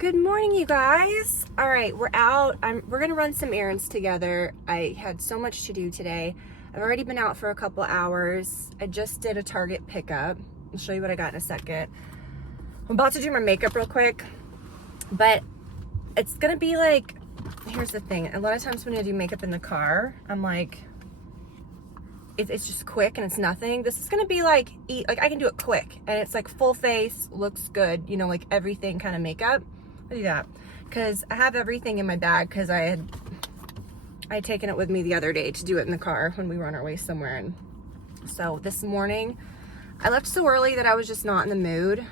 Good morning, you guys. All right, we're out. We're gonna run some errands together. I had so much to do today. I've already been out for a couple hours. I just did a Target pickup. I'll show you what I got in a second. I'm about to do my makeup real quick, but it's gonna be like, here's the thing. A lot of times when I do makeup in the car, I'm like, it's just quick and it's nothing. This is gonna be like I can do it quick and it's like full face, looks good, you know, like everything kind of makeup. I do that because I have everything in my bag because I had taken it with me the other day to do it in the car when we were on our way somewhere. And so this morning I left so early that I was just not in the mood.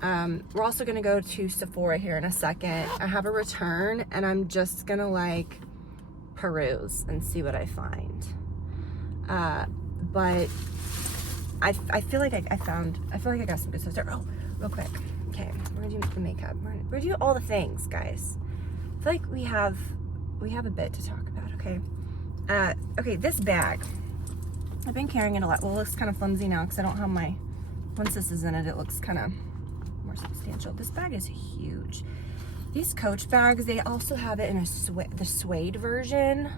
We're also gonna go to Sephora here in a second. I have a return and I'm just gonna like peruse and see what I find. But I feel like I got some good stuff there. Oh, real quick. Okay, we're gonna do the makeup. We're gonna do all the things, guys. I feel like we have a bit to talk about, okay? Okay, this bag. I've been carrying it a lot. Well, it looks kind of flimsy now because I don't have once this is in it, it looks kind of more substantial. This bag is huge. These Coach bags, they also have it in the suede version.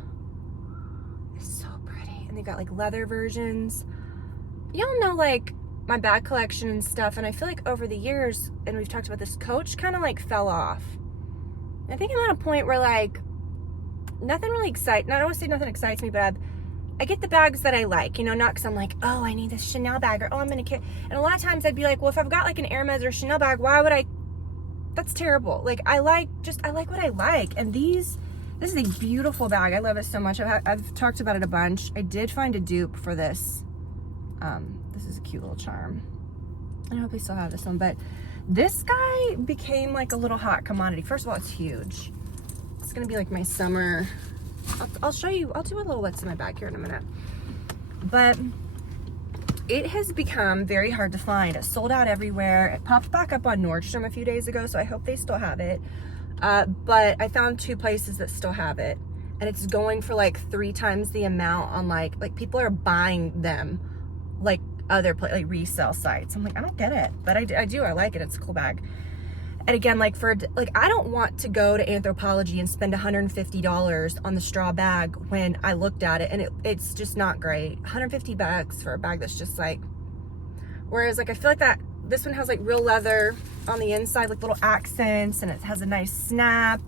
It's so pretty. And they got like leather versions. Y'all know like my bag collection and stuff, and I feel like over the years, and we've talked about this, Coach kind of like fell off. I think I'm at a point where like nothing really excites. I don't want to say nothing excites me, but I get the bags that I like, you know, not because I'm like, oh, I need this Chanel bag, or oh, I'm gonna carry. And a lot of times I'd be like, well, if I've got like an Hermes or Chanel bag, why would I? That's terrible. Like I like what I like, and this is a beautiful bag. I love it so much. I've talked about it a bunch. I did find a dupe for this. This is a cute little charm. I hope they still have this one, but this guy became like a little hot commodity. First of all, it's huge. It's gonna be like my summer. I'll show you. I'll do a little what's in my bag here in a minute. But it has become very hard to find. It sold out everywhere. It popped back up on Nordstrom a few days ago, so I hope they still have it. But I found 2 places that still have it, and it's going for like 3 times the amount on like people are buying them like other like resale sites. I'm like, I don't get it, but I do. I like it. It's a cool bag. And again, like I don't want to go to Anthropologie and spend $150 on the straw bag when I looked at it and it's just not great. $150 for a bag that's just like, whereas like I feel like that this one has like real leather on the inside, like little accents, and it has a nice snap,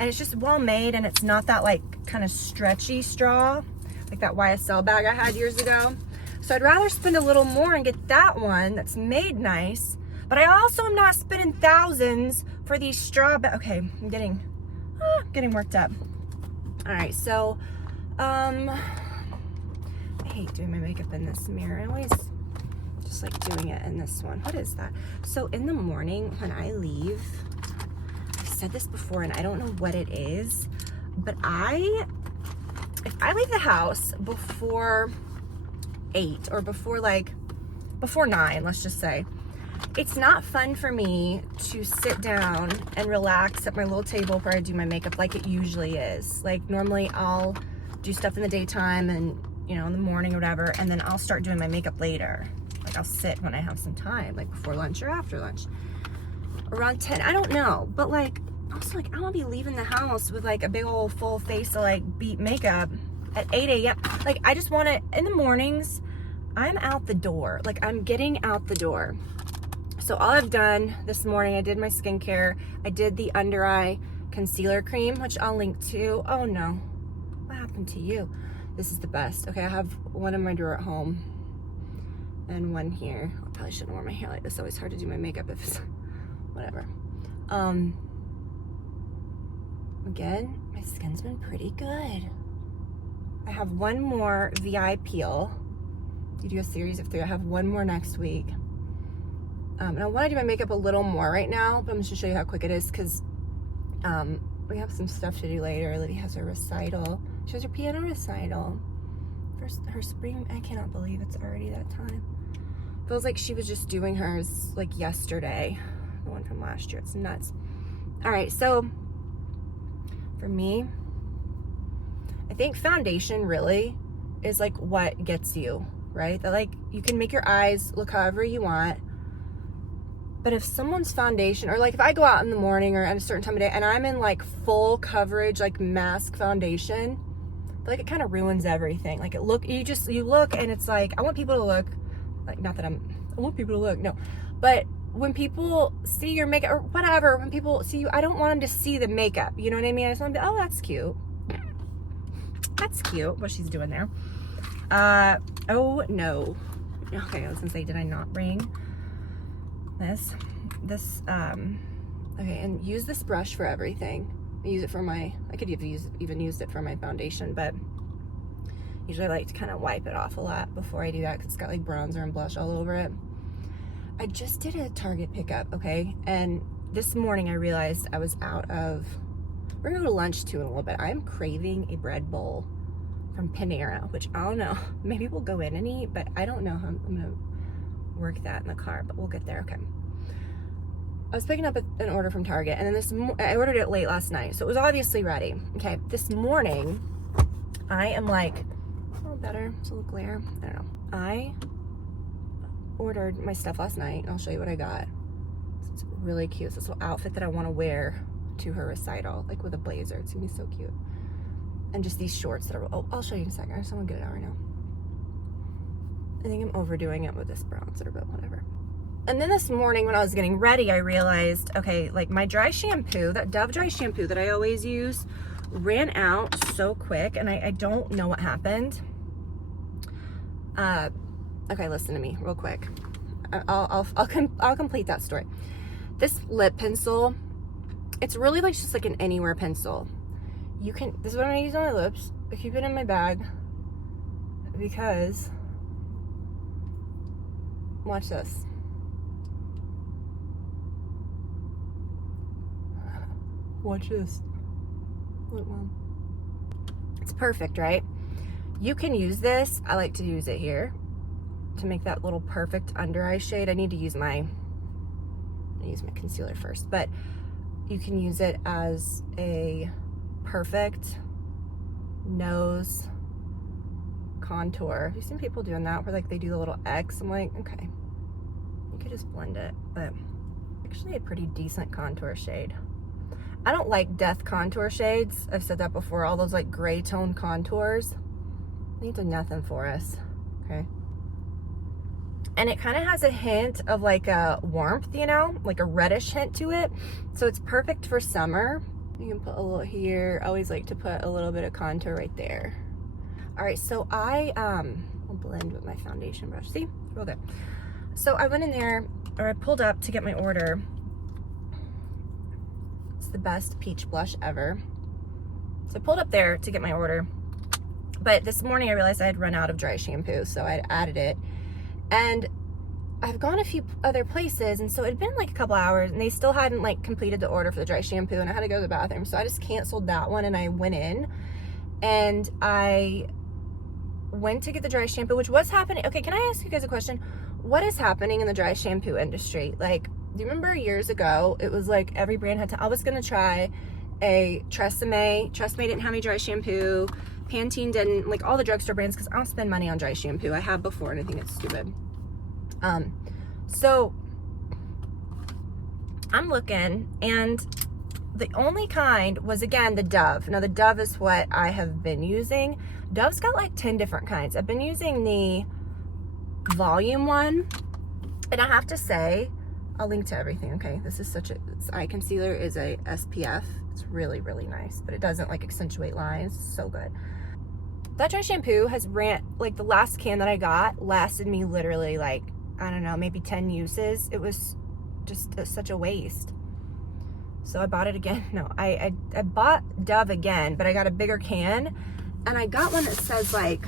and it's just well made, and it's not that like kind of stretchy straw like that YSL bag I had years ago. So I'd rather spend a little more and get that one that's made nice, but I also am not spending thousands for these straw bags. Okay, I'm getting worked up. All right, so I hate doing my makeup in this mirror. I always just like doing it in this one. What is that? So in the morning when I leave, I've said this before and I don't know what it is, but if I leave the house before 8 or before 9, let's just say, it's not fun for me to sit down and relax at my little table where I do my makeup like it usually is. Like normally I'll do stuff in the daytime and, you know, in the morning or whatever, and then I'll start doing my makeup later. Like I'll sit when I have some time, like before lunch or after lunch. Around 10, I don't know, but like also like I don't want to be leaving the house with like a big old full face of like beat makeup at 8 a.m. Like I just want to, in the mornings, I'm out the door. Like I'm getting out the door. So all I've done this morning, I did my skincare. I did the under eye concealer cream, which I'll link to. Oh no, what happened to you? This is the best. Okay, I have one in my drawer at home and one here. I probably shouldn't wear my hair like this. It's always hard to do my makeup if it's, whatever. Again, my skin's been pretty good. I have one more VI peel. You do a series of 3. I have one more next week. And I want to do my makeup a little more right now, but I'm just going to show you how quick it is because we have some stuff to do later. Libby has her recital. She has her piano recital. Her spring, I cannot believe it's already that time. Feels like she was just doing hers like yesterday. The one from last year. It's nuts. All right, so for me, I think foundation really is like what gets you, right? That like you can make your eyes look however you want, But if someone's foundation, or like if I go out in the morning or at a certain time of day and I'm in like full coverage, like mask foundation, I feel like it kind of ruins everything. Like you look and it's like, I want people to look, like, not that I want people to look, no. But when people see your makeup or whatever, when people see you, I don't want them to see the makeup. You know what I mean? I just want them to, oh, that's cute. That's cute, what she's doing there. Oh no. Okay, I was gonna say, did I not bring this, okay, and use this brush for everything. I use it for I could even use it for my foundation, but usually I like to kind of wipe it off a lot before I do that because it's got like bronzer and blush all over it. I just did a Target pickup, okay, and this morning I realized I was out of, we're gonna go to lunch too in a little bit. I'm craving a bread bowl from Panera, which I don't know, maybe we'll go in and eat, but I don't know how I'm gonna work that in the car, but we'll get there. Okay, I was picking up an order from Target, and then I ordered it late last night, so it was obviously ready. Okay, this morning I am like, oh, better, it's a little glare, I don't know. I ordered my stuff last night, and I'll show you what I got. It's really cute. It's this little outfit that I want to wear to her recital, like with a blazer. It's gonna be so cute. And just these shorts that are, oh, I'll show you in a second. I just want to get it out right now. I think I'm overdoing it with this bronzer, but whatever. And then this morning when I was getting ready, I realized, okay, like my dry shampoo, that Dove dry shampoo that I always use, ran out so quick, and I don't know what happened. Okay, listen to me real quick. I'll complete that story. This lip pencil, it's really like just like an anywhere pencil. This is what I'm gonna use on my lips. I keep it in my bag because, watch this. Watch this. Look, Mom. It's perfect, right? You can use this. I like to use it here to make that little perfect under eye shade. I need to use my concealer first, but you can use it as a perfect nose contour. Have you seen people doing that where like they do the little X? I'm like, okay, you could just blend it, but actually a pretty decent contour shade. I don't like death contour shades. I've said that before. All those like gray tone contours, these are nothing for us, okay? And it kind of has a hint of like a warmth, you know, like a reddish hint to it. So it's perfect for summer. You can put a little here. I always like to put a little bit of contour right there. All right, so I'll blend with my foundation brush. See, real good. So I went in there, or I pulled up to get my order. It's the best peach blush ever. So I pulled up there to get my order. But this morning I realized I had run out of dry shampoo, so I added it. And I've gone a few other places, and so it had been like a couple hours, and they still hadn't like completed the order for the dry shampoo, and I had to go to the bathroom. So I just canceled that one, and I went in, and I went to get the dry shampoo, which was happening. Okay, can I ask you guys a question? What is happening in the dry shampoo industry? Like, do you remember years ago, it was like every brand had to, I was gonna try a Tresemme. Tresemme didn't have any dry shampoo. Pantene didn't, like all the drugstore brands, because I don't spend money on dry shampoo. I have before, and I think it's stupid. So I'm looking, and the only kind was, again, the Dove. Now the Dove is what I have been using. Dove's got like 10 different kinds. I've been using the volume one, and I have to say, I'll link to everything, okay? This is this eye concealer is a SPF. It's really, really nice, but it doesn't like accentuate lines. So good. That dry shampoo has like the last can that I got lasted me literally like, I don't know, maybe 10 uses. It was just such a waste. So I bought it again. No, I bought Dove again, but I got a bigger can, and I got one that says like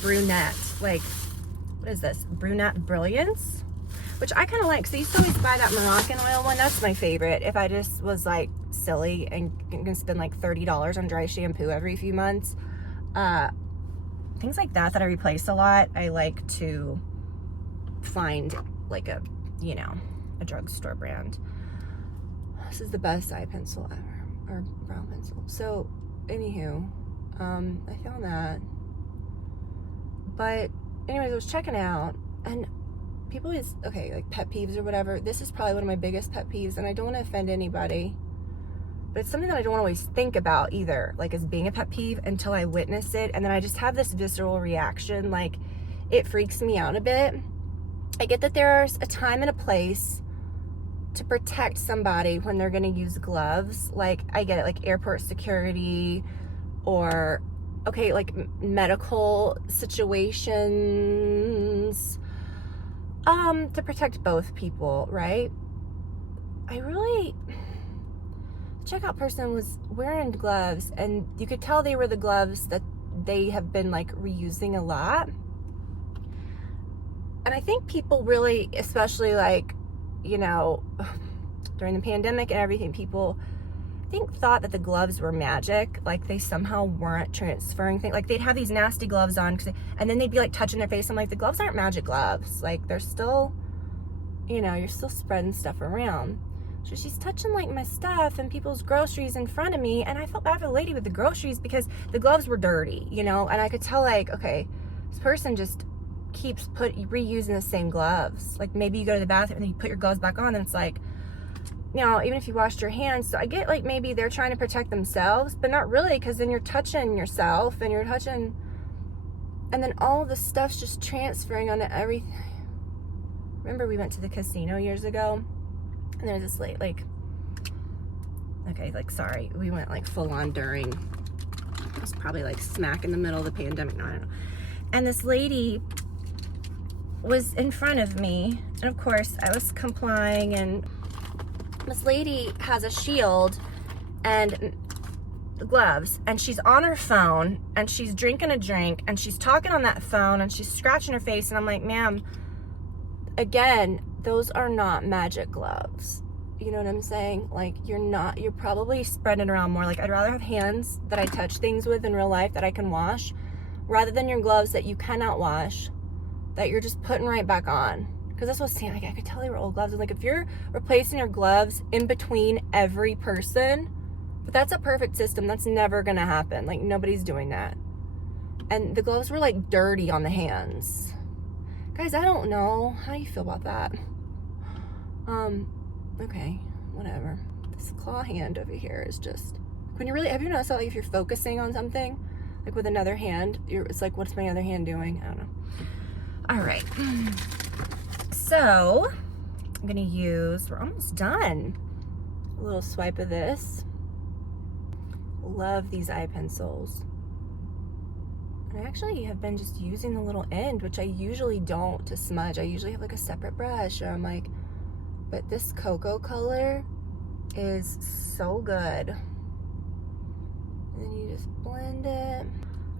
brunette, like, what is this? Brunette Brilliance, which I kind of like. So I used to always buy that Moroccan oil one. That's my favorite. If I just was like silly and can spend like $30 on dry shampoo every few months, things like that I replace a lot, I like to find like a, you know, a drugstore brand. This is the best eye pencil ever, or brow pencil. So anywho, I found that. But anyways, I was checking out, and people always, okay, like pet peeves or whatever. This is probably one of my biggest pet peeves, and I don't want to offend anybody, but it's something that I don't always think about either, like as being a pet peeve until I witness it, and then I just have this visceral reaction. Like, it freaks me out a bit. I get that there's a time and a place to protect somebody when they're going to use gloves. Like, I get it, like airport security, or okay, like medical situations, to protect both people, right? I really, the checkout person was wearing gloves, and you could tell they were the gloves that they have been like reusing a lot. And I think people really, especially like, you know, during the pandemic and everything, people, I think, thought that the gloves were magic. Like, they somehow weren't transferring things. Like, they'd have these nasty gloves on, and then they'd be like touching their face. I'm like, the gloves aren't magic gloves. Like, they're still, you know, you're still spreading stuff around. So she's touching like my stuff and people's groceries in front of me, and I felt bad for the lady with the groceries because the gloves were dirty, you know, and I could tell, like, okay, this person just keeps reusing the same gloves. Like, maybe you go to the bathroom and then you put your gloves back on, and it's like, you know, even if you washed your hands. So I get, like, maybe they're trying to protect themselves, but not really, because then you're touching yourself and you're touching, and then all of the stuff's just transferring onto everything. Remember, we went to the casino years ago, and there's this late, like, okay, like, sorry, we went like full on during, it was probably like smack in the middle of the pandemic, no, I don't know. And this lady was in front of me, and of course I was complying, and this lady has a shield and gloves, and she's on her phone, and she's drinking a drink, and she's talking on that phone, and she's scratching her face, and I'm like, ma'am, again, those are not magic gloves. You know what I'm saying? Like, you're probably spreading around more. Like, I'd rather have hands that I touch things with in real life that I can wash, rather than your gloves that you cannot wash, that you're just putting right back on. Because that's what I was saying, like, I could tell they were old gloves. And like, if you're replacing your gloves in between every person, but that's a perfect system. That's never gonna happen. Like, nobody's doing that. And the gloves were like dirty on the hands. Guys, I don't know. How do you feel about that? Okay, whatever. This claw hand over here is just, when you really, have you noticed that, like, if you're focusing on something, like with another hand, it's like, what's my other hand doing? I don't know. All right. So, I'm gonna use, we're almost done. A little swipe of this. Love these eye pencils. I actually have been just using the little end, which I usually don't, to smudge. I usually have like a separate brush, or I'm like, but this cocoa color is so good. And then you just blend it.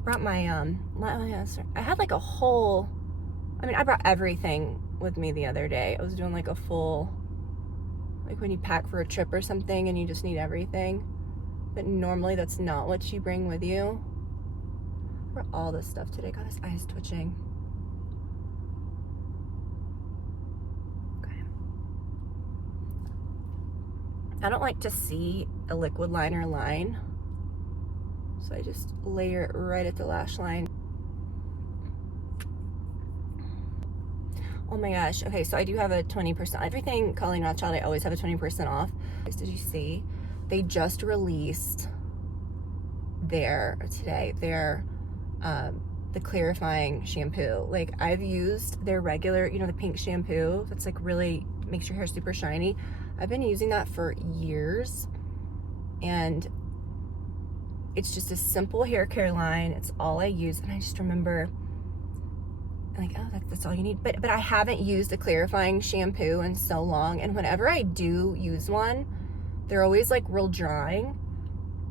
Brought my, I had like a whole, I mean, I brought everything with me the other day. I was doing like a full, like when you pack for a trip or something and you just need everything. But normally that's not what you bring with you. I brought all this stuff today. God, this eye is twitching. I don't like to see a liquid liner line, so I just layer it right at the lash line. Oh my gosh. Okay, so I do have a 20%. Everything Colleen Rothschild, I always have a 20% off. Did you see? They just released today, the clarifying shampoo. Like, I've used their regular, you know, the pink shampoo that's like really makes your hair super shiny. I've been using that for years, and it's just a simple hair care line. It's all I use, and I just remember, like, oh, that's all you need. But I haven't used a clarifying shampoo in so long, and whenever I do use one, they're always like real drying.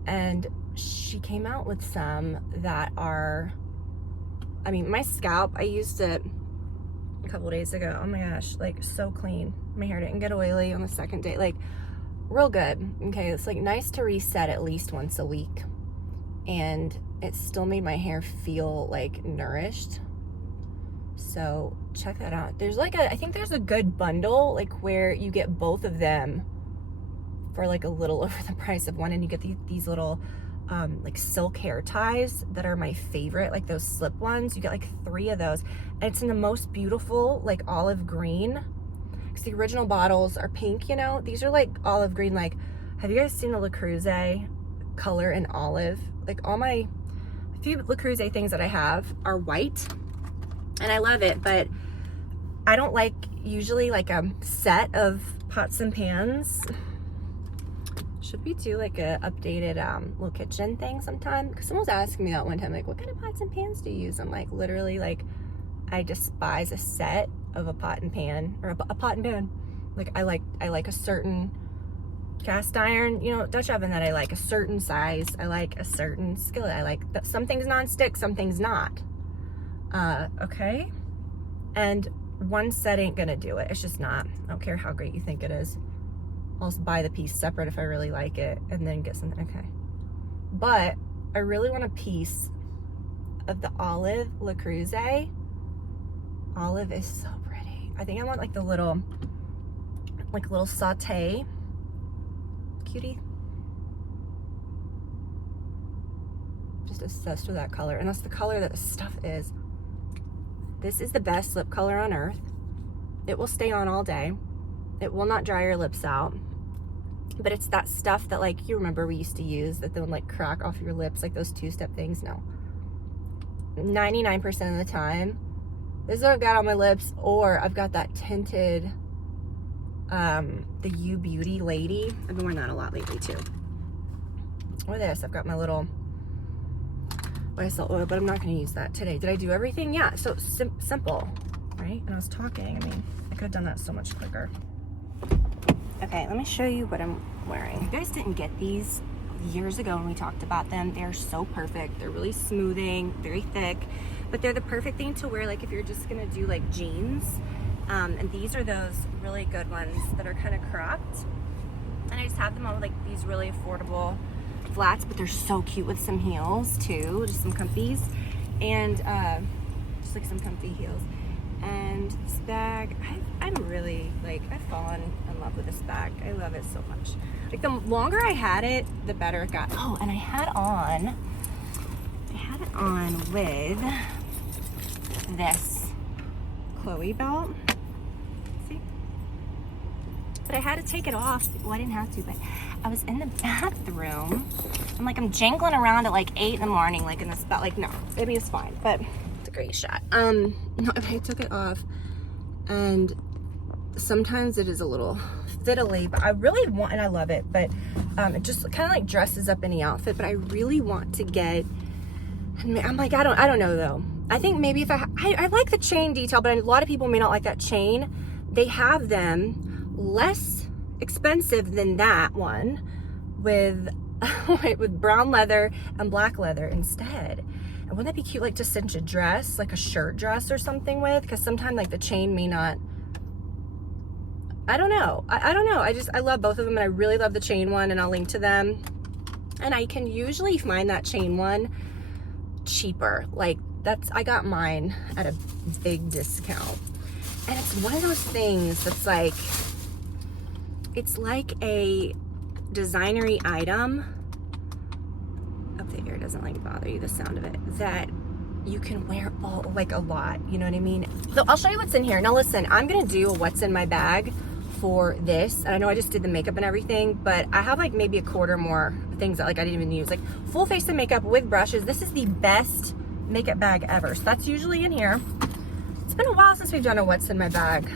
And she came out with some that are, I mean, my scalp, I used it a couple days ago. Oh my gosh, like, so clean. My hair didn't get oily on the second day. Like, real good. Okay, it's like nice to reset at least once a week, and it still made my hair feel like nourished. So check that out. There's like I think there's a good bundle, like, where you get both of them for like a little over the price of one, and you get these little like silk hair ties that are my favorite, like those slip ones. You get like 3 of those, and it's in the most beautiful like olive green, because the original bottles are pink, you know. These are like olive green. Like, have you guys seen the Le Creuset color in olive? Like, all my few Le Creuset things that I have are white, and I love it, but I don't like usually like a set of pots and pans. Should we do like a updated little kitchen thing sometime? Because someone was asking me that one time, like, what kind of pots and pans do you use? I'm like, literally, like, I despise a set of a pot and pan, or a pot and pan. Like, I like a certain cast iron, you know, Dutch oven that I like, a certain size. I like a certain skillet. I like that some things non-stick, some things not. Okay? And one set ain't gonna do it. It's just not. I don't care how great you think it is. I'll just buy the piece separate if I really like it, and then get something. Okay. But I really want a piece of the olive Le Creuset. Olive is so pretty. I think I want like the little, like little saute. Cutie. Just obsessed with that color. And that's the color that the stuff is. This is the best lip color on earth. It will stay on all day. It will not dry your lips out. But it's that stuff that, like, you remember we used to use that then would like crack off your lips, like those 2-step things. No. 99% of the time, this is what I've got on my lips, or I've got that tinted, the U Beauty Lady. I've been wearing that a lot lately too. Or this, I've got my little YSL oil, but I'm not going to use that today. Did I do everything? Yeah, so simple, right? And I was talking, I mean, I could have done that so much quicker. Okay, let me show you what I'm wearing. You guys didn't get these years ago when we talked about them. They're so perfect. They're really smoothing, very thick, but they're the perfect thing to wear like if you're just gonna do like jeans. And these are those really good ones that are kind of cropped. And I just have them on with like these really affordable flats, but they're so cute with some heels too, just some comfies, and just like some comfy heels. And this bag, I'm really like, I've fallen in love with this bag. I love it so much. Like, the longer I had it, the better it got. Oh, and I had it on with this Chloe belt. See? But I had to take it off. Well, I didn't have to, but I was in the bathroom. I'm jangling around at like 8 in the morning, like in this belt. Like, no, maybe it's fine, but it's a great shot. No, I took it off, and sometimes it is a little fiddly, but I really want, and I love it, but it just kind of like dresses up any outfit. But I really want to get, I'm like, I don't know though. I think maybe if I like the chain detail, but a lot of people may not like that chain. They have them less expensive than that one with with brown leather and black leather instead. And wouldn't that be cute, like to cinch a dress, like a shirt dress or something with? Because sometimes like the chain may not, I don't know. I don't know. I love both of them, and I really love the chain one, and I'll link to them. And I can usually find that chain one cheaper. Like, I got mine at a big discount. And it's one of those things that's like, it's like a designery item. Hope the air doesn't like bother you, the sound of it, that you can wear all, like, a lot, you know what I mean? So I'll show you what's in here. Now listen, I'm gonna do a what's in my bag for this, and I know I just did the makeup and everything, but I have like maybe a quarter more things that like I didn't even use, like full face of makeup with brushes. This is the best makeup bag ever, so that's usually in here. It's been a while since we've done a what's in my bag.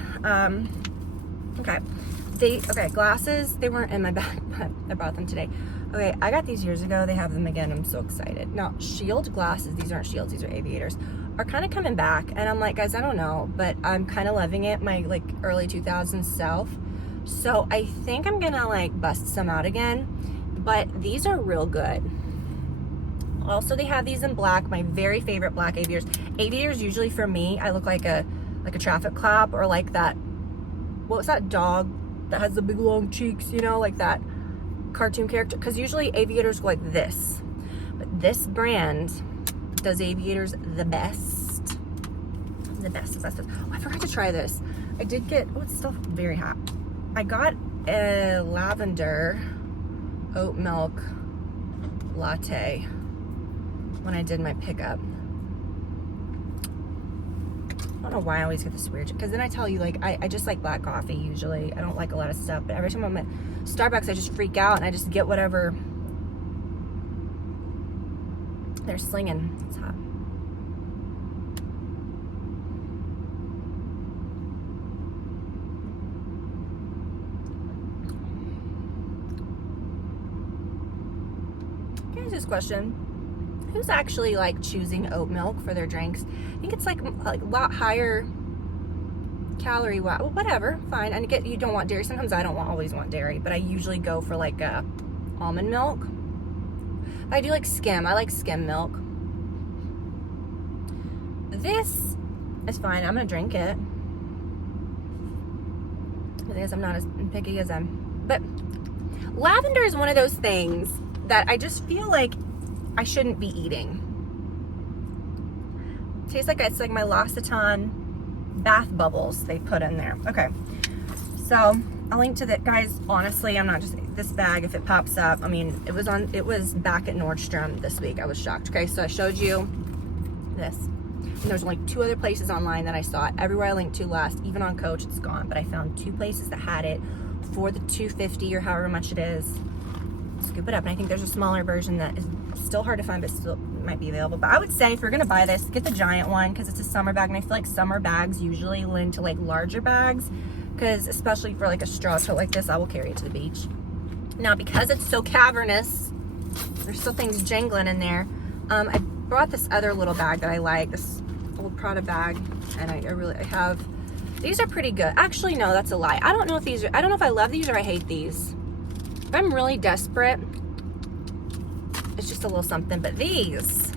Okay, glasses, they weren't in my bag, but I brought them today. Okay, I got these years ago. They have them again. I'm so excited. Now, Shield glasses, these aren't Shields, these are Aviators, are kind of coming back. And I'm like, guys, I don't know, but I'm kind of loving it, my like early 2000s self. So I think I'm gonna like bust some out again, but these are real good. Also, they have these in black, my very favorite black Aviators. Aviators usually for me, I look like a traffic cop, or like that, what was that dog that has the big long cheeks, you know, like that cartoon character, because usually Aviators go like this, but this brand does Aviators the best. Oh, I forgot to try this. I did get, oh, it's still very hot. I got a lavender oat milk latte when I did my pickup. I don't know why I always get this weird, because then I tell you, like, I just like black coffee usually. I don't like a lot of stuff, but every time I'm at Starbucks, I just freak out and I just get whatever they're slinging. It's hot. Here's this question. Who's actually like choosing oat milk for their drinks? I think it's like a lot higher calorie. Well, whatever, fine. And you don't want dairy. Sometimes I don't always want dairy, but I usually go for like almond milk. But I do like skim. I like skim milk. This is fine. I'm gonna drink it because I'm not as picky as I'm. But lavender is one of those things that I just feel like I shouldn't be eating. Tastes like it's like my L'Occitane bath bubbles they put in there. Okay, so I'll link to that, guys. Honestly, I'm not just this bag. If it pops up, I mean, it was back at Nordstrom this week. I was shocked. Okay, so I showed you this. And there's only 2 other places online that I saw it. Everywhere I linked to last, even on Coach, it's gone. But I found 2 places that had it for the $2.50 or however much it is. Scoop it up, and I think there's a smaller version that is still hard to find, but still might be available. But I would say if you're gonna buy this, get the giant one, because it's a summer bag, and I feel like summer bags usually lend to like larger bags, because especially for like a straw tote like this, I will carry it to the beach. Now, because it's so cavernous, there's still things jangling in there. I brought this other little bag that I like, this old Prada bag, and I have, these are pretty good. Actually, no, that's a lie. I don't know if I love these or I hate these. If I'm really desperate, it's just a little something. But these,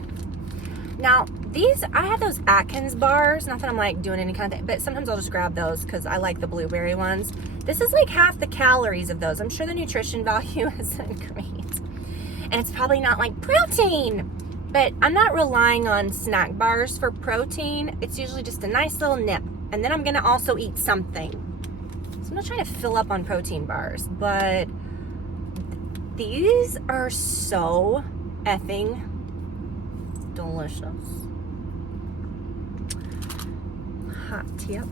I have those Atkins bars. Not that I'm like doing any kind of thing, but sometimes I'll just grab those because I like the blueberry ones. This is like half the calories of those. I'm sure the nutrition value isn't great. And it's probably not like protein, but I'm not relying on snack bars for protein. It's usually just a nice little nip. And then I'm gonna also eat something. So I'm not trying to fill up on protein bars, but these are so effing delicious. Hot tip.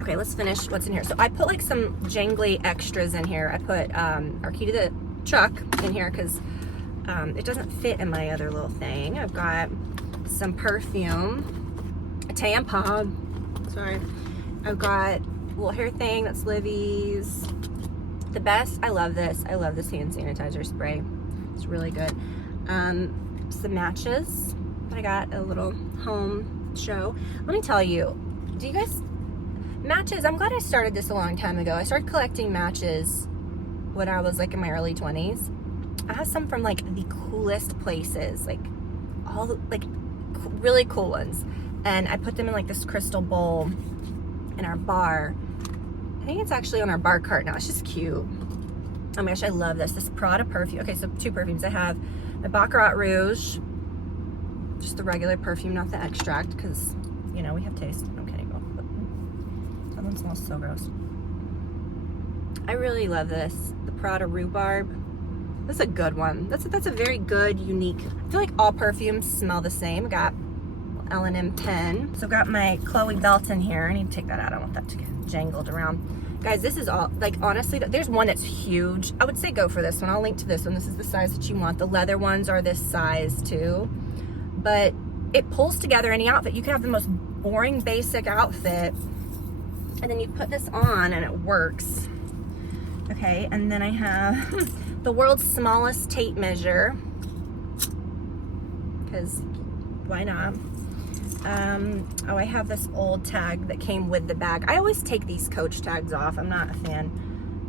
Okay, let's finish what's in here. So I put like some jangly extras in here. I put our key to the truck in here because it doesn't fit in my other little thing. I've got some perfume, a tampon. Sorry. I've got a little hair thing that's Livy's. The best, I love this. I love this hand sanitizer spray. It's really good. Some matches that I got, a little home show. Let me tell you, do you guys, matches, I'm glad I started this a long time ago. I started collecting matches when I was like in my early 20s. I have some from like the coolest places, like all the, like really cool ones. And I put them in like this crystal bowl in our bar. I think it's actually on our bar cart now. It's just cute. Oh my gosh, I love this. This Prada perfume. Okay, so 2 perfumes. I have my Baccarat Rouge, just the regular perfume, not the extract, because, you know, we have taste. I'm kidding. That one smells so gross. I really love this. The Prada Rhubarb. That's a good one. That's a very good, unique. I feel like all perfumes smell the same. I got L&M pen. So I've got my Chloe belt in here. I need to take that out. I don't want that to get jangled around. Guys, this is all, like, honestly, there's one that's huge. I would say go for this one. I'll link to this one. This is the size that you want. The leather ones are this size too. But it pulls together any outfit. You can have the most boring, basic outfit, and then you put this on and it works. Okay, and then I have the world's smallest tape measure, because why not? Oh, I have this old tag that came with the bag. I always take these Coach tags off. I'm not a fan.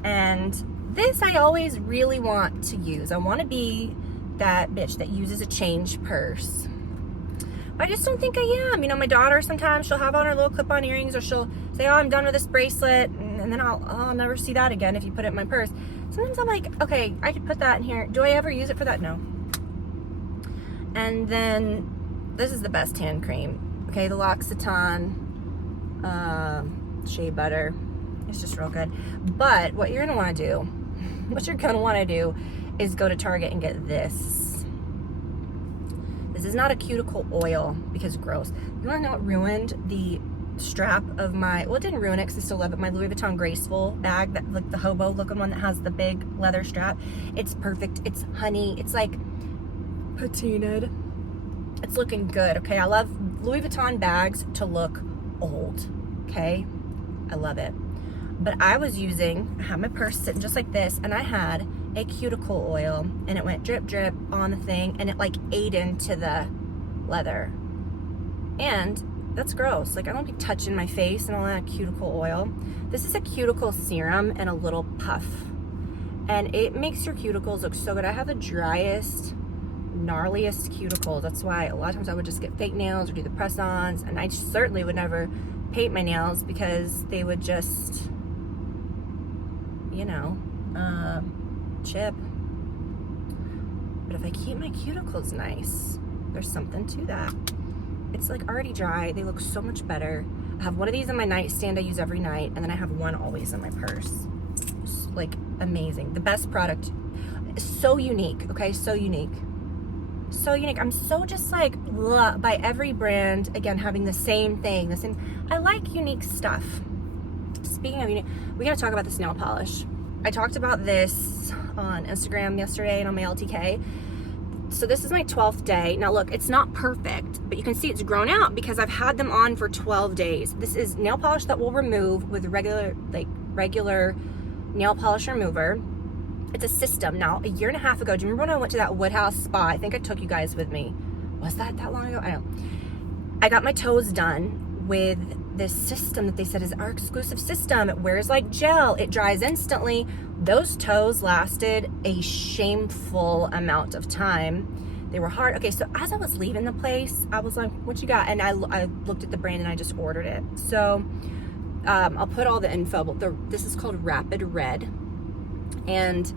And this I always really want to use. I want to be that bitch that uses a change purse. But I just don't think I am. You know, my daughter sometimes, she'll have on her little clip-on earrings, or she'll say, oh, I'm done with this bracelet, and then I'll never see that again if you put it in my purse. Sometimes I'm like, okay, I could put that in here. Do I ever use it for that? No. And then this is the best hand cream. Okay, the L'Occitane shea butter. It's just real good. But what you're gonna want to do, is go to Target and get this. This is not a cuticle oil because gross. You wanna know what ruined the strap of my, well, it didn't ruin it because I still love it, my Louis Vuitton Graceful bag, that like the hobo looking one that has the big leather strap. It's perfect. It's honey. It's like patinaed. It's looking good, okay? I love Louis Vuitton bags to look old, okay? I love it. But I was using, I had my purse sitting just like this, and I had a cuticle oil, and it went drip drip on the thing, and it like ate into the leather. And that's gross. Like, I don't be touching my face and all that cuticle oil. This is a cuticle serum and a little puff, and it makes your cuticles look so good. I have the driest, gnarliest cuticles. That's why a lot of times I would just get fake nails or do the press-ons, and I certainly would never paint my nails because they would just, you know, chip. But if I keep my cuticles nice, there's something to that. It's like already dry. They look so much better. I have one of these in my nightstand I use every night, and then I have one always in my purse. It's like amazing. The best product. So unique, okay? So unique. So unique. I'm so just like ugh, by every brand, again, having the same thing. The same. I like unique stuff. Speaking of unique, we gotta talk about this nail polish. I talked about this on Instagram yesterday and on my LTK. So this is my 12th day. Now look, it's not perfect, but you can see it's grown out because I've had them on for 12 days. This is nail polish that will remove with regular nail polish remover. It's a system. Now, a year and a half ago, do you remember when I went to that Woodhouse spa? I think I took you guys with me. Was that long ago? I don't know. I got my toes done with this system that they said is our exclusive system. It wears like gel. It dries instantly. Those toes lasted a shameful amount of time. They were hard. Okay, so as I was leaving the place, I was like, what you got? And I looked at the brand and I just ordered it. So I'll put all the info. But this is called Rapid Red. And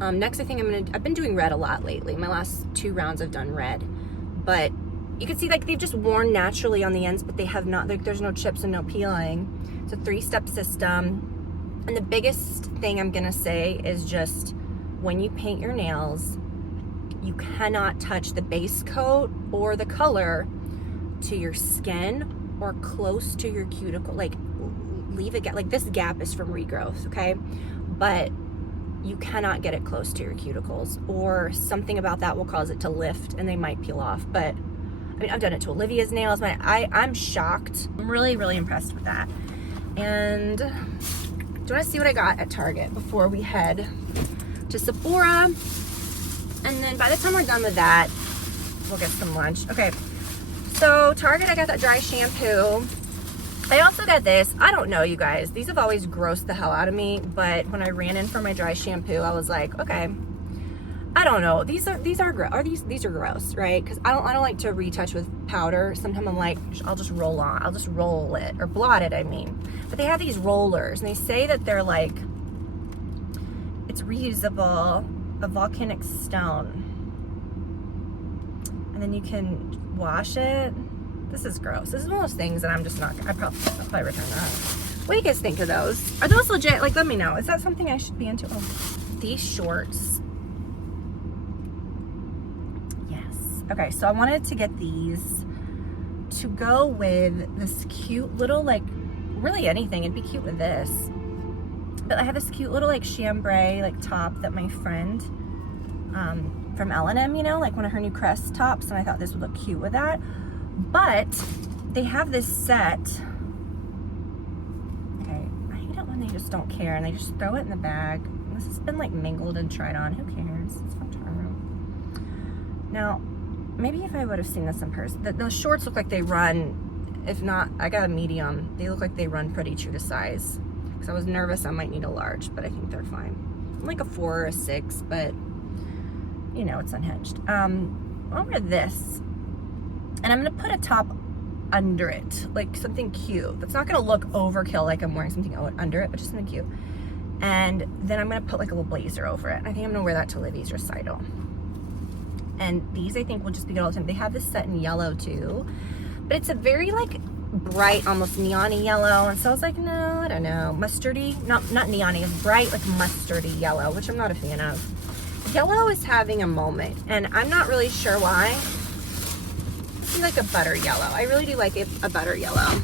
next, I think I've been doing red a lot lately. My last 2 rounds I've done red. But you can see like they've just worn naturally on the ends, but they have not, like there's no chips and no peeling. It's a 3-step system. And the biggest thing I'm gonna say is just when you paint your nails, you cannot touch the base coat or the color to your skin or close to your cuticle. Like leave a gap, like this gap is from regrowth, okay? But you cannot get it close to your cuticles, or something about that will cause it to lift and they might peel off. But I mean, I've done it to Olivia's nails. I'm shocked. I'm really, really impressed with that. And do you want to see what I got at Target before we head to Sephora? And then by the time we're done with that, we'll get some lunch. Okay, so Target, I got that dry shampoo. I also got this. I don't know, you guys. These have always grossed the hell out of me, but when I ran in for my dry shampoo, I was like, okay, I don't know. These are gross, right? Because I don't like to retouch with powder. Sometimes I'm like, I'll just roll it or blot it, I mean. But they have these rollers, and they say that they're like, it's reusable, a volcanic stone, and then you can wash it. This is gross. This is one of those things that I'm just not, I'll probably return that. What do you guys think of those? Are those legit? Like, let me know. Is that something I should be into? Oh, these shorts. Yes. Okay, so I wanted to get these to go with this cute little, like, really anything. It'd be cute with this. But I have this cute little, like, chambray, like, top that my friend from L&M, you know, like one of her new Crest tops, and I thought this would look cute with that. But they have this set. Okay, I hate it when they just don't care and they just throw it in the bag. This has been like mingled and tried on. Who cares? It's from Charm. Now, maybe if I would have seen this in person, the shorts look like they run, if not, I got a medium. They look like they run pretty true to size. Because I was nervous I might need a large, but I think they're fine. I'm like a 4 or a 6, but you know, it's unhinged. I'll wear this. And I'm gonna put a top under it, like something cute. That's not gonna look overkill like I'm wearing something under it, but just something cute. And then I'm gonna put like a little blazer over it. I think I'm gonna wear that to Livy's recital. And these I think will just be good all the time. They have this set in yellow too, but it's a very like bright, almost neon-y yellow. And so I was like, no, I don't know. Mustardy, not neon-y, it's bright like mustardy yellow, which I'm not a fan of. Yellow is having a moment, and I'm not really sure why. be like a butter yellow. I really do like a butter yellow.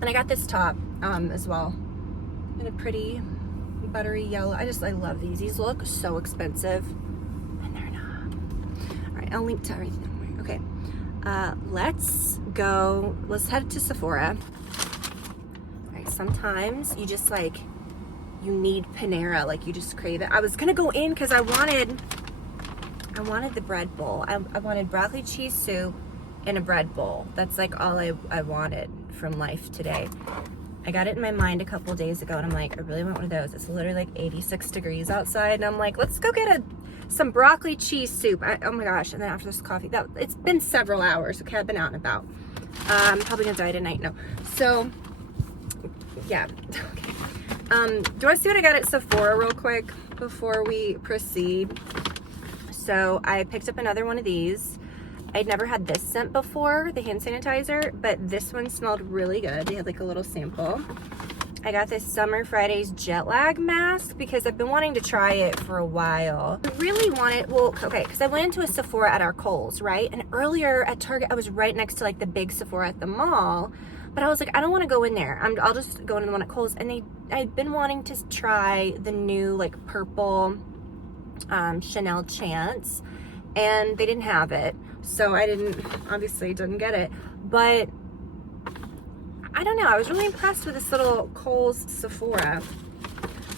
And I got this top as well in a pretty buttery yellow. I love these. These look so expensive, and they're not. All right, I'll link to everything. Okay, let's head to Sephora. All right, sometimes you just like, you need Panera, like you just crave it. I was gonna go in because I wanted the bread bowl. I wanted broccoli cheese soup and a bread bowl. That's like all I wanted from life today. I got it in my mind a couple days ago, and I'm like, I really want one of those. It's literally like 86 degrees outside, and I'm like, let's go get some broccoli cheese soup. Oh my gosh! And then after this coffee, it's been several hours. Okay, I've been out and about. I'm probably gonna die tonight. No, so yeah. Okay. Do you want to see what I got at Sephora real quick before we proceed? So I picked up another one of these. I'd never had this scent before, the hand sanitizer, but this one smelled really good. They had like a little sample. I got this Summer Fridays jet lag mask because I've been wanting to try it for a while. I really wanted, because I went into a Sephora at our Kohl's, right? And earlier at Target, I was right next to like the big Sephora at the mall, but I was like, I don't want to go in there. I'll just go into the one at Kohl's. And I'd been wanting to try the new like purple Chanel Chance, and they didn't have it. So I obviously didn't get it, but I don't know. I was really impressed with this little Kohl's Sephora.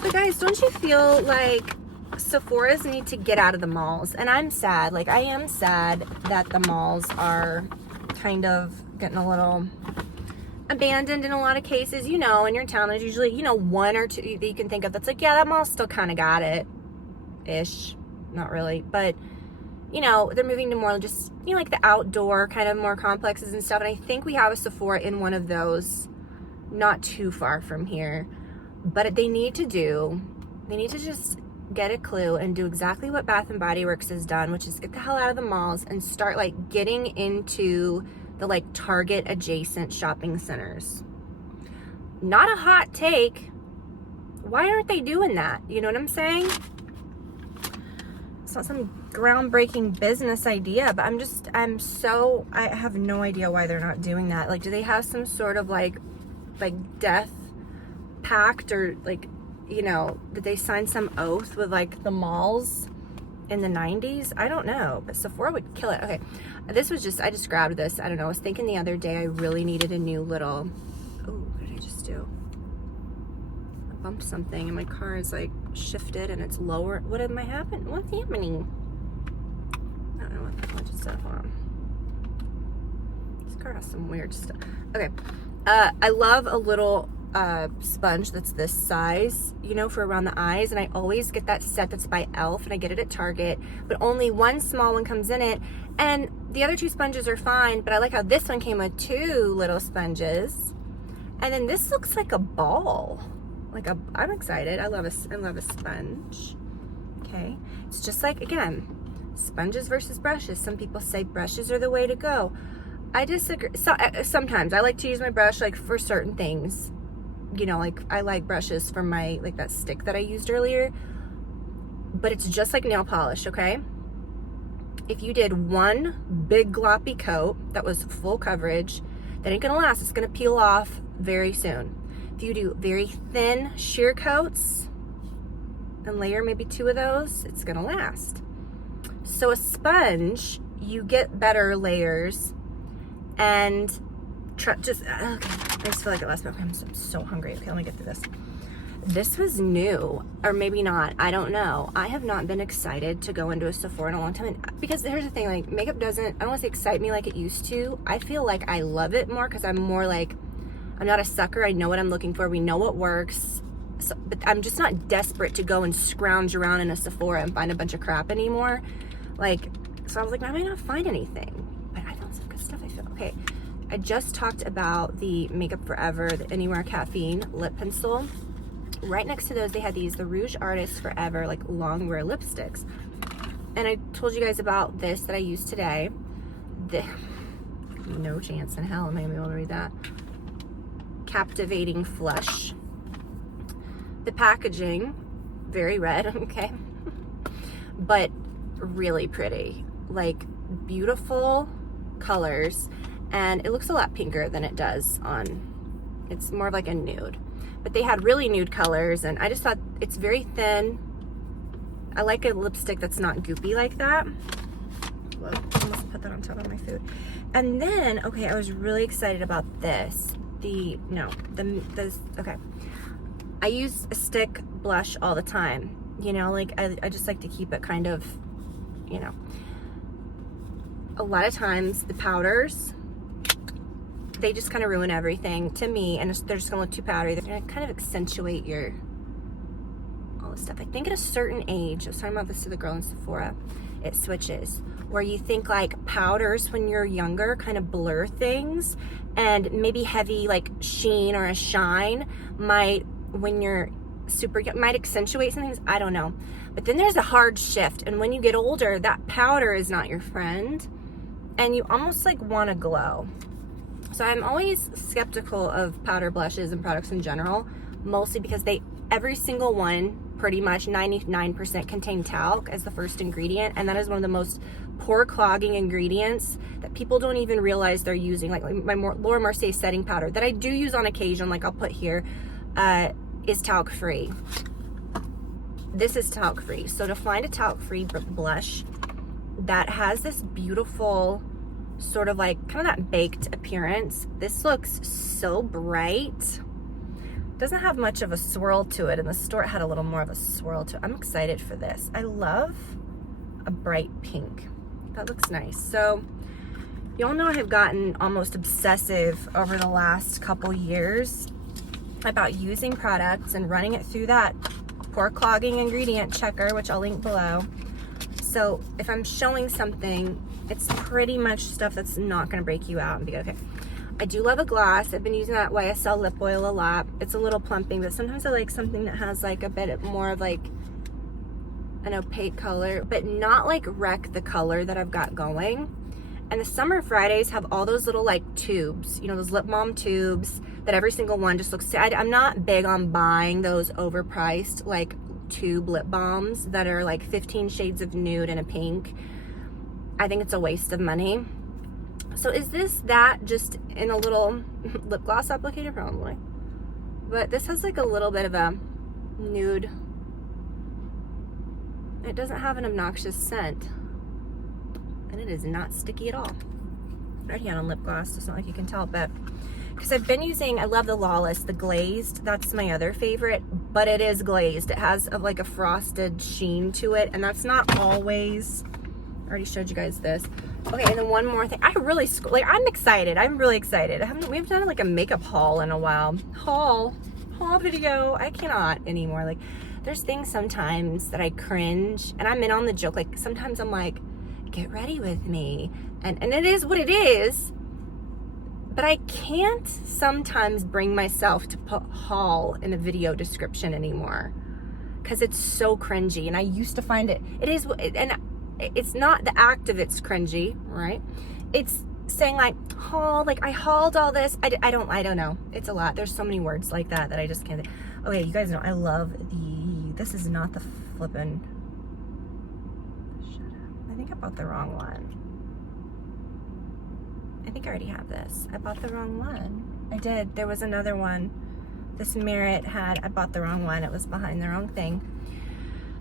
But guys, don't you feel like Sephoras need to get out of the malls? And I'm sad. Like, I am sad that the malls are kind of getting a little abandoned in a lot of cases. You know, in your town, there's usually, you know, one or two that you can think of that's like, yeah, that mall still kind of got it ish. Not really, but you know, they're moving to more just, you know, like the outdoor kind of more complexes and stuff. And I think we have a Sephora in one of those not too far from here. But they need to just get a clue and do exactly what Bath and Body Works has done, which is get the hell out of the malls and start like getting into the like Target adjacent shopping centers. Not a hot take. Why aren't they doing that? You know what I'm saying? It's not some groundbreaking business idea, but I have no idea why they're not doing that. Like, do they have some sort of like death pact, or like, you know, did they sign some oath with like the malls in the 90s? I don't know, but Sephora would kill it. Okay, this was just, I just grabbed this. I don't know, I was thinking the other day I really needed a new little, oh, what did I just do? I bumped something and my car is like shifted and it's lower. What am I happening? What's happening? I don't know what the hell just said. Hold on. This car has some weird stuff. Okay. I love a little sponge that's this size, you know, for around the eyes, and I always get that set that's by Elf, and I get it at Target, but only one small one comes in it, and the other two sponges are fine, but I like how this one came with two little sponges, and then this looks like a ball. I'm excited. I love a sponge. Okay, it's just like, again, sponges versus brushes. Some people say brushes are the way to go. I disagree. So, sometimes I like to use my brush like for certain things. You know, like I like brushes for my, like that stick that I used earlier. But it's just like nail polish, okay? If you did one big gloppy coat that was full coverage, that ain't gonna last. It's gonna peel off very soon. If you do very thin sheer coats and layer maybe two of those, it's gonna last. So a sponge, you get better layers and okay, I just feel like it last, but I'm so hungry. Okay, let me get through this. This was new, or maybe not, I don't know. I have not been excited to go into a Sephora in a long time, because here's the thing, like makeup doesn't, I don't want to say excite me like it used to. I feel like I love it more because I'm more like, I'm not a sucker. I know what I'm looking for. We know what works. So, but I'm just not desperate to go and scrounge around in a Sephora and find a bunch of crap anymore. Like, so I was like, I might not find anything, but I found some good stuff, I feel. Okay, I just talked about the Makeup Forever, the Anywhere Caffeine lip pencil. Right next to those, they had the Rouge Artist Forever, like long wear lipsticks. And I told you guys about this that I used today. No chance in hell am I gonna be able to read that. Captivating Flush. The packaging, very red, okay, but really pretty. Like beautiful colors, and it looks a lot pinker than it does on, it's more of like a nude. But they had really nude colors, and I just thought it's very thin. I like a lipstick that's not goopy like that. Whoa, I almost put that on top of my food. And then, okay, I was really excited about this. Okay. I use a stick blush all the time. You know, like I just like to keep it kind of, you know. A lot of times the powders, they just kind of ruin everything to me, and they're just gonna look too powdery. They're gonna kind of accentuate all this stuff. I think at a certain age, I was talking about this to the girl in Sephora, it switches, where you think like powders when you're younger kind of blur things, and maybe heavy like sheen or a shine might, when you're super young, might accentuate some things, I don't know. But then there's a hard shift, and when you get older, that powder is not your friend, and you almost like want to glow. So I'm always skeptical of powder blushes and products in general, mostly because every single one, pretty much 99% contain talc as the first ingredient, and that is one of the most pore clogging ingredients that people don't even realize they're using. Like my Laura Mercier setting powder that I do use on occasion, like I'll put here, is talc free. This is talc free. So to find a talc free blush that has this beautiful sort of like kind of that baked appearance, this looks so bright. Doesn't have much of a swirl to it. In the store it had a little more of a swirl to it. I'm excited for this. I love a bright pink. That looks nice. So y'all know I have gotten almost obsessive over the last couple years about using products and running it through that pore clogging ingredient checker, which I'll link below. So if I'm showing something, it's pretty much stuff that's not gonna break you out and be okay. I do love a gloss. I've been using that YSL lip oil a lot. It's a little plumping, but sometimes I like something that has like a bit more of like an opaque color, but not like wreck the color that I've got going. And the Summer Fridays have all those little like tubes, you know, those lip balm tubes that every single one just looks, I'm not big on buying those overpriced like tube lip balms that are like 15 shades of nude and a pink. I think it's a waste of money. So is this that just in a little lip gloss applicator? Probably. But this has like a little bit of a nude. It doesn't have an obnoxious scent. And it is not sticky at all. I already had on lip gloss, it's not like you can tell, but because I've been using, I love the Lawless, the glazed, that's my other favorite, but it is glazed. It has like a frosted sheen to it, and that's not always, I already showed you guys this. Okay, and then one more thing. I'm excited. I'm really excited. We haven't done like a makeup haul in a while. Haul video. I cannot anymore. Like, there's things sometimes that I cringe, and I'm in on the joke. Like, sometimes I'm like, get ready with me. And it is what it is. But I can't sometimes bring myself to put haul in a video description anymore, because it's so cringy. And I used to find it is, and it's not the act of it's cringy, right? It's saying like haul, like I hauled all this. I don't know. It's a lot. There's so many words like that I just can't. Okay, you guys know I love this is not the flippin', shut up. I think I bought the wrong one. I think I already have this. I bought the wrong one. I did. There was another one. This Merit I bought the wrong one. It was behind the wrong thing.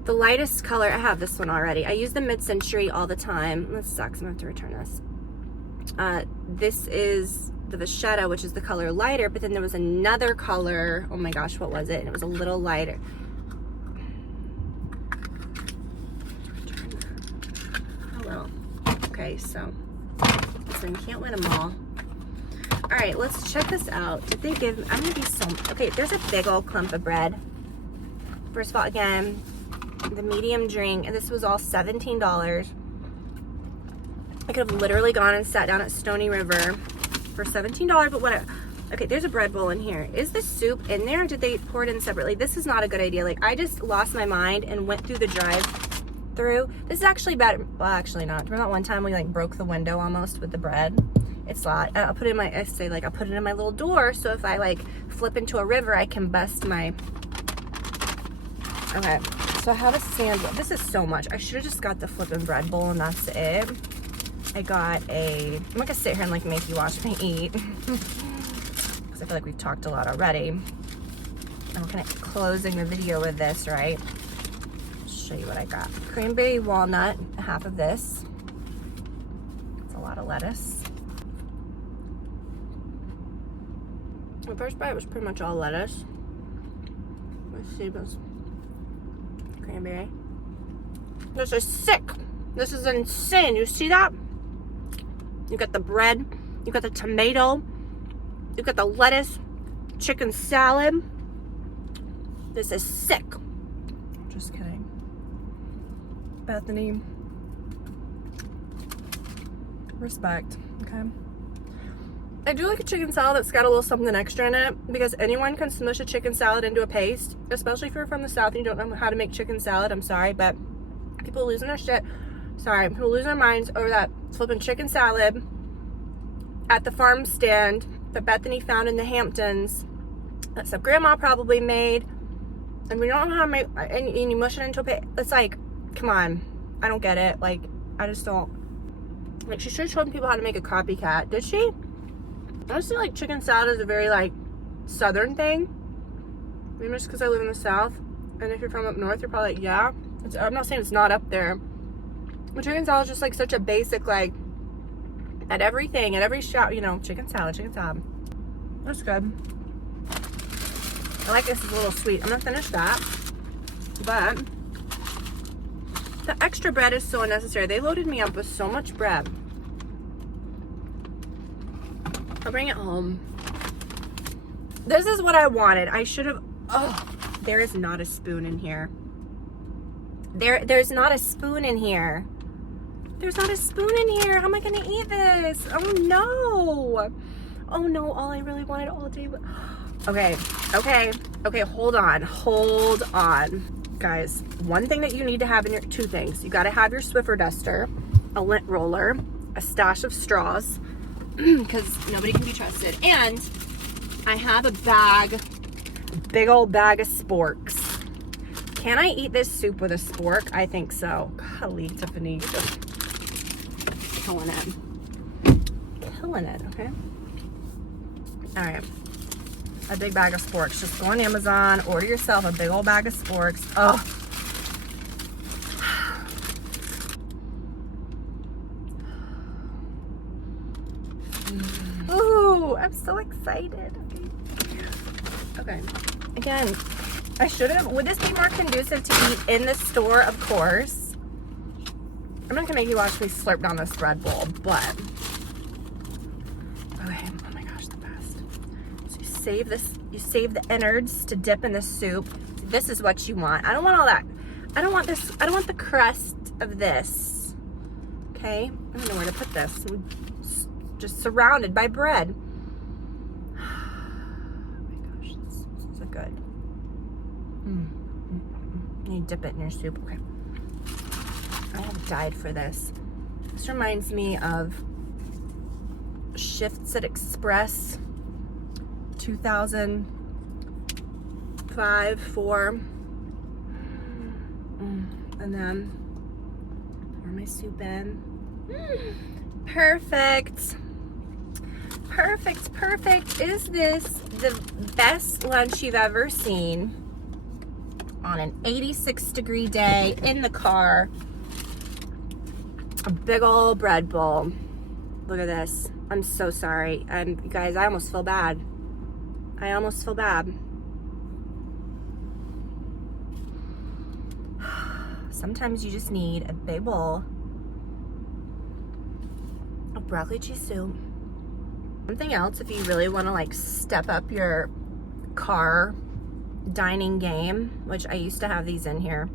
The lightest color, I have this one already. I use the Mid-Century all the time. This sucks, I'm gonna have to return this. This is the Vachetta, which is the color lighter, but then there was another color, oh my gosh, what was it? And it was a little lighter. Oh well. Okay, so you can't win them all. All right, let's check this out. Did they give, I'm gonna be so, okay, there's a big old clump of bread. First of all, again, the medium drink, and this was all $17. I could have literally gone and sat down at Stony River for $17, but whatever. Okay, there's a bread bowl in here. Is the soup in there, or did they pour it in separately? This is not a good idea. Like, I just lost my mind and went through the drive-through. This is actually better. Well, actually not. Remember that one time we like broke the window almost with the bread? It's not. I'll put it in my, I say like, I'll put it in my little door, so if I like flip into a river, I can bust my, okay. So I have a sandwich. This is so much. I should have just got the flippin' bread bowl and that's it. I'm not gonna sit here and like make you watch me eat because I feel like we've talked a lot already. I'm kind of closing the video with this, right? Show you what I got. Cranberry walnut, half of this. It's a lot of lettuce. The first bite was pretty much all lettuce. Let's see this. Cranberry. This is sick. This is insane. You see that? You got the bread. You got the tomato. You got the lettuce. Chicken salad. This is sick. Just kidding. Bethany. Respect. Okay. I do like a chicken salad that's got a little something extra in it because anyone can smush a chicken salad into a paste, especially if you're from the South and you don't know how to make chicken salad. I'm sorry, but people losing their shit. Sorry, people losing their minds over that flipping chicken salad at the farm stand that Bethany found in the Hamptons that some grandma probably made, and we don't know how to make, and you mush it into a paste. It's like, come on, I don't get it. Like, I just don't. Like, she should have shown people how to make a copycat. Did she? Honestly, like, chicken salad is a very, like, Southern thing. Maybe just because I live in the South. And if you're from up north, you're probably like, yeah. I'm not saying it's not up there. But chicken salad is just, like, such a basic, like, at everything, at every shop, you know, chicken salad. That's good. I like this. It's a little sweet. I'm going to finish that. But the extra bread is so unnecessary. They loaded me up with so much bread. I'll bring it home. This is what I wanted. I should have. Oh, there is not a spoon in here. There's not a spoon in here. There's not a spoon in here. How am I gonna eat this? Oh no. Oh no. All I really wanted all day was. Okay. Hold on. Guys, one thing that you need to have in your, two things. You gotta have your Swiffer duster, a lint roller, a stash of straws, because nobody can be trusted. And I have a bag, a big old bag of sporks. Can I eat this soup with a spork? I think so. Golly, Tiffany, just killing it, okay? All right, a big bag of sporks. Just go on Amazon, order yourself a big old bag of sporks. Oh. Ooh, I'm so excited. Okay. Again, I should have. Would this be more conducive to eat in the store? Of course. I'm not gonna make you watch me slurp down this Red Bull, but okay. Oh my gosh, the best. So you save this. You save the innards to dip in the soup. This is what you want. I don't want all that. I don't want this. I don't want the crust of this. Okay. I don't know where to put this. I'm just surrounded by bread. Oh my gosh, this is so good. You dip it in your soup. Okay. I have died for this. This reminds me of Shifts at Express 2005, 4. And then pour my soup in. Perfect. Is this the best lunch you've ever seen on an 86-degree day in the car? A big old bread bowl. Look at this. I'm so sorry. And you guys, I almost feel bad. Sometimes you just need a big bowl of broccoli cheese soup. Something else, if you really want to like step up your car dining game, which I used to have these in here,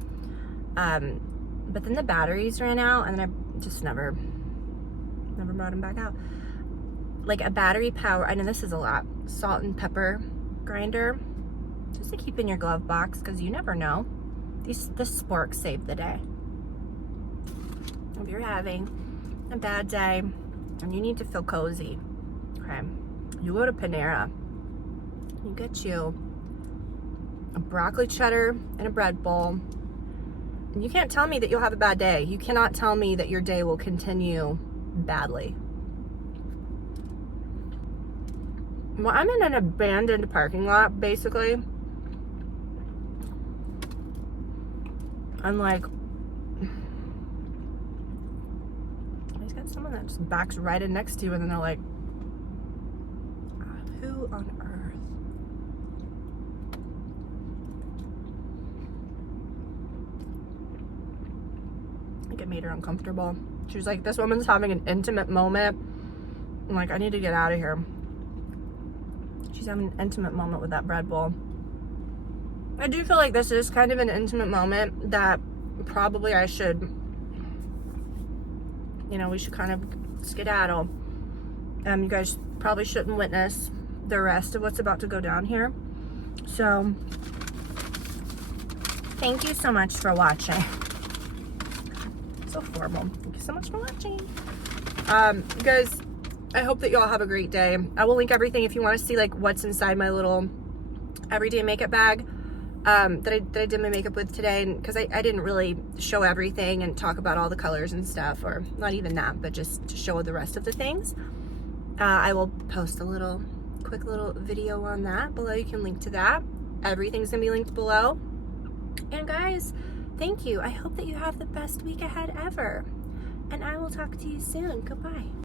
but then the batteries ran out and then I just never brought them back out. Like a battery power, I know this is a lot, salt and pepper grinder, just to keep in your glove box, because you never know. This spork saved the day. If you're having a bad day and you need to feel cozy, okay, you go to Panera, you get you a broccoli cheddar and a bread bowl, and you can't tell me that you'll have a bad day. You cannot tell me that your day will continue badly. Well, I'm in an abandoned parking lot, basically. I'm like, he's got someone that just backs right in next to you, and then they're like, who on earth? I think it made her uncomfortable. She was like, this woman's having an intimate moment. I'm like, I need to get out of here. She's having an intimate moment with that bread bowl. I do feel like this is kind of an intimate moment that probably I should, you know, we should kind of skedaddle. You guys probably shouldn't witness the rest of what's about to go down here. So, thank you so much for watching. So formal. Thank you so much for watching. You guys, I hope that you all have a great day. I will link everything if you want to see like what's inside my little everyday makeup bag that I did my makeup with today, because I didn't really show everything and talk about all the colors and stuff, or not even that, but just to show the rest of the things. I will post a quick little video on that below. You can link to that. Everything's gonna be linked below. And guys, thank you. I hope that you have the best week ahead ever. And I will talk to you soon. Goodbye.